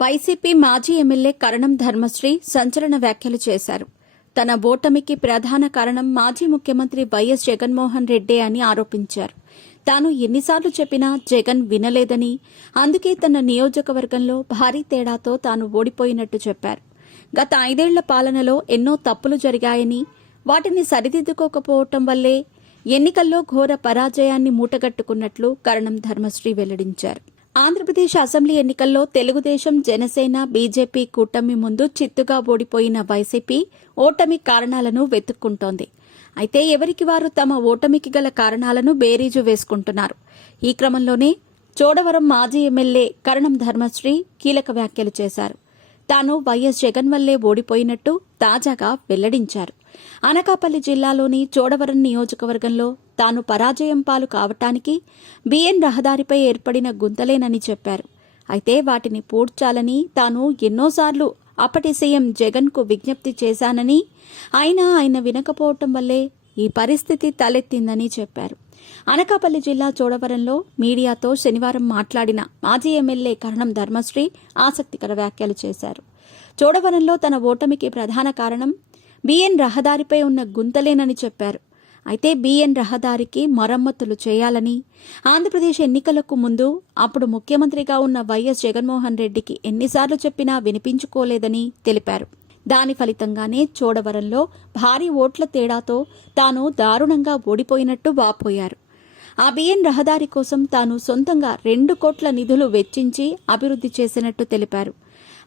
YCP మాజీ MLA కరణం ధర్మశ్రీ సంచలన వ్యాఖ్యలు చేశారు. తన ఓటమికి ప్రధాన కారణం మాజీ ముఖ్యమంత్రి వైఎస్ జగన్మోహన్ రెడ్డే అని ఆరోపించారు. తాను ఎన్నిసార్లు చెప్పినా జగన్ వినలేదని, అందుకే తన నియోజకవర్గంలో భారీ తేడాతో తాను ఓడిపోయినట్టు చెప్పారు. గత 5 ఏళ్ల పాలనలో ఎన్నో తప్పులు జరిగాయని, వాటిని సరిదిద్దుకోకపోవటం వల్లే ఎన్నికల్లో ఘోర పరాజయాన్ని మూటగట్టుకున్నట్లు కరణం ధర్మశ్రీ వెల్లడించారు. ఆంధ్రప్రదేశ్ అసెంబ్లీ ఎన్నికల్లో తెలుగుదేశం, జనసేన, బీజేపీ కూటమి ముందు చిత్తుగా ఓడిపోయిన వైసీపీ ఓటమి కారణాలను వెతుక్కుంటోంది. అయితే ఎవరికి వారు తమ ఓటమికి గల కారణాలను బేరీజు వేసుకుంటున్నారు. ఈ క్రమంలోనే చోడవరం మాజీ ఎమ్మెల్యే కరణం ధర్మశ్రీ కీలక వ్యాఖ్యలు చేశారు. తాను వైఎస్ జగన్ వల్లే ఓడిపోయినట్టు తాజాగా వెల్లడించారు. అనకాపల్లి జిల్లాలోని చోడవరం నియోజకవర్గంలో తాను పరాజయం పాలు కావటానికి బిఎన్ రహదారిపై ఏర్పడిన గుంతలేనని చెప్పారు. అయితే వాటిని పూడ్చాలని తాను ఎన్నోసార్లు అప్పటి సీఎం జగన్కు విజ్ఞప్తి చేశానని, అయినా ఆయన వినకపోవటం వల్లే ఈ పరిస్థితి తలెత్తిందని చెప్పారు. అనకాపల్లి జిల్లా చోడవరంలో మీడియాతో శనివారం మాట్లాడిన మాజీ ఎమ్మెల్యే కరణం ధర్మశ్రీ ఆసక్తికర వ్యాఖ్యలు చేశారు. చోడవరంలో తన ఓటమికి ప్రధాన కారణం బిఎన్ రహదారిపై ఉన్న గుంతలేనని చెప్పారు. అయితే బిఎన్ రహదారికి మరమ్మతులు చేయాలని, ఆంధ్రప్రదేశ్ ఎన్నికలకు ముందు అప్పుడు ముఖ్యమంత్రిగా ఉన్న వైఎస్ జగన్మోహన్ రెడ్డికి ఎన్నిసార్లు చెప్పినా వినిపించుకోలేదని తెలిపారు. దాని ఫలితంగానే చోడవరంలో భారీ ఓట్ల తేడాతో తాను దారుణంగా ఓడిపోయినట్టు వాపోయారు. ఆ బిఎన్ రహదారి కోసం తాను సొంతంగా 2 కోట్ల నిధులు వెచ్చించి అభివృద్ధి చేసినట్టు తెలిపారు.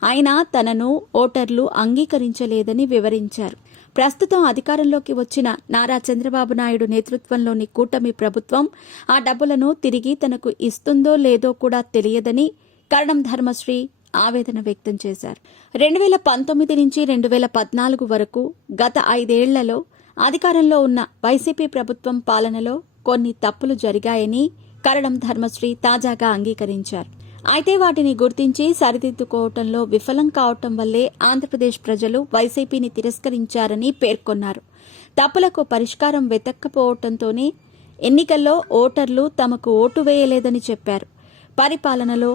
అయినా తనను ఓటర్లు అంగీకరించలేదని వివరించారు. ప్రస్తుతం అధికారంలోకి వచ్చిన నారా చంద్రబాబు నాయుడు నేతృత్వంలోని కూటమి ప్రభుత్వం ఆ డబ్బులను తిరిగి తనకు ఇస్తుందో లేదో కూడా తెలియదని కరణం ధర్మశ్రీ ఆవేదన వ్యక్తం చేశారు. 2019 నుంచి 2014 వరకు గత 5 ఏళ్లలో అధికారంలో ఉన్న వైసీపీ ప్రభుత్వం పాలనలో కొన్ని తప్పులు జరిగాయని కరణం ధర్మశ్రీ తాజాగా అంగీకరించారు. అయితే వాటిని గుర్తించి సరిదిద్దుకోవటంలో విఫలం కావటం వల్లే ఆంధ్రప్రదేశ్ ప్రజలు వైసీపీని తిరస్కరించారని పేర్కొన్నారు. తప్పులకు పరిష్కారం వెతక్కపోవటంతోనే ఎన్నికల్లో ఓటర్లు తమకు ఓటు వేయలేదని చెప్పారు. పరిపాలనలో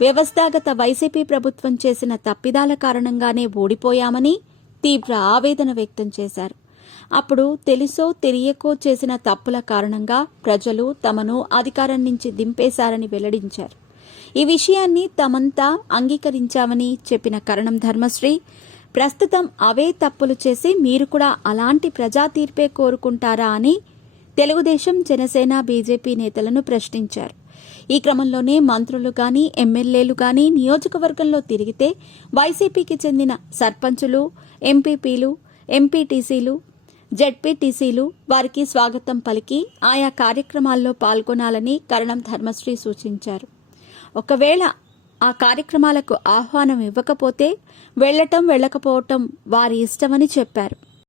వ్యవస్థాగత వైసీపీ ప్రభుత్వం చేసిన తప్పిదాల కారణంగానే ఓడిపోయామని తీవ్ర ఆవేదన వ్యక్తం చేశారు. అప్పుడు తెలుసో తెలియకో చేసిన తప్పుల కారణంగా ప్రజలు తమను అధికారం నుంచి దింపేశారని వెల్లడించారు. ఈ విషయాన్ని తమంతా అంగీకరించామని చెప్పిన కరణం ధర్మశ్రీ, ప్రస్తుతం అవే తప్పులు చేసి మీరు కూడా అలాంటి ప్రజా తీర్పే కోరుకుంటారా అని తెలుగుదేశం, జనసేన, బీజేపీ నేతలను ప్రశ్నించారు. ఈ క్రమంలోనే మంత్రులు గాని, ఎమ్మెల్యేలు గాని నియోజకవర్గంలో తిరిగితే వైసీపీకి చెందిన సర్పంచులు, ఎంపీపీలు, ఎంపీటీసీలు, జెడ్పీటీసీలు వారికి స్వాగతం పలికి ఆయా కార్యక్రమాల్లో పాల్గొనాలని కరణం ధర్మశ్రీ సూచించారు. ఒకవేళ ఆ కార్యక్రమాలకు ఆహ్వానం ఇవ్వకపోతే వెళ్లటం, వెళ్లకపోవటం వారి ఇష్టమని చెప్పారు.